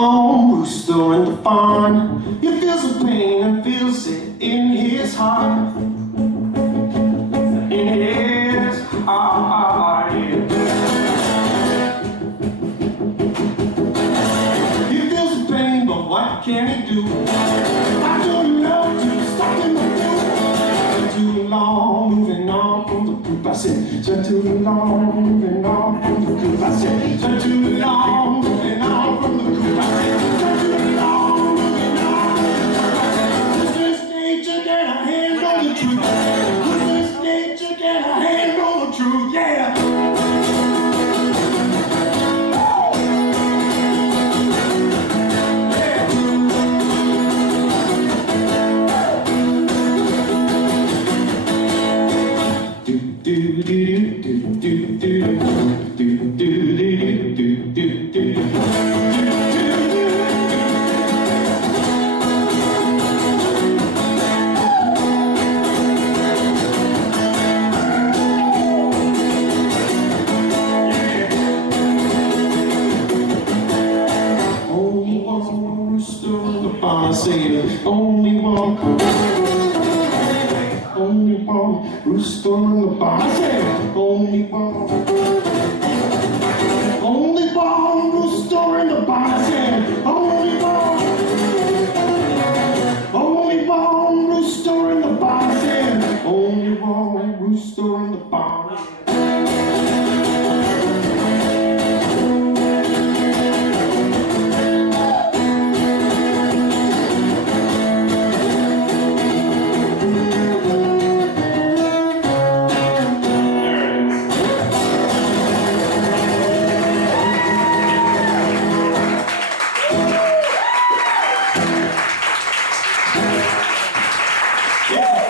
born rooster in the barn. He feels the pain and feels it in his heart. In his heart, yeah. He feels the pain, but what can he do? I don't know to stop him to do. Too long, moving on from the poop. I said, too long, moving on from the coop. I said, too long, moving on from the coop. I said, too long, moving on. Who's this nature get a hand on the truth? Who's this nature get a hand on the truth? Yeah. I say only one rooster in the barn. I say only one rooster in the barn. I say only one rooster in the barn. I say only one rooster in the barn. Yeah.